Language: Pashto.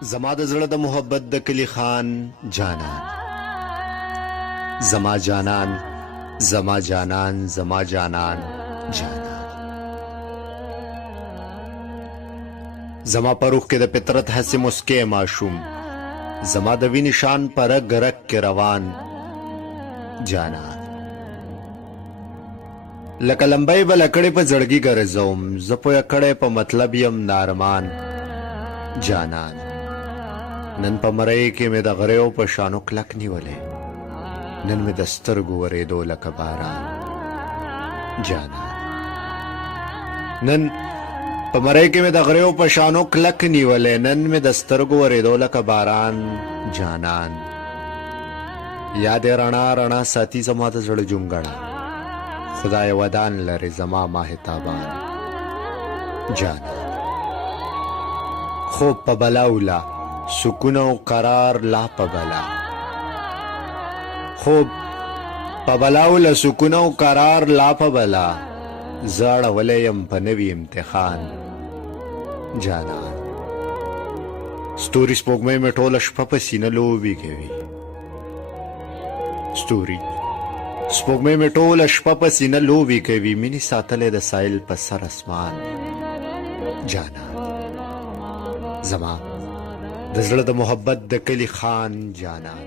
زما د زړه د محبت د کلی خان جانان زما جانان زما جانان زما جانان جانان زما په روح کې د فطرت هسې مسکې ماشوم زما د وینې شان په رګ رګ کې روان جانان لکه لمبۍ به لکړې په زړګي ګرځوم زه پویه کړی په مطلب یم نارمان جانان نن په مرۍ کې مې د غریو په شانو کلک نیولې نن مې د سترګو ورېدو لکه باران جانان نن په مرۍ کې مې د غریو په شانو کلک نیولې نن مې د سترګو ورېدو لکه باران جانان یاد رڼا رڼا ساتي زما د زړه جونګړه خدای ودان لري زما ماهتابان جانان خوب په بلاولا سکون او قرار لا په بلا خوب په بلاولا سکون او قرار لا په بلا زړه ولې يم په نوي امتحان جانان ستوري سپوږمۍ مې ټوله شپه په سینه لوبې کوي ستوري سپوږمۍ مې ټوله شپه په سینه لوبې کوي مینې ساتلې د سایل په سر اسمان جانان زما د زړه د محبت د کلی خان جانان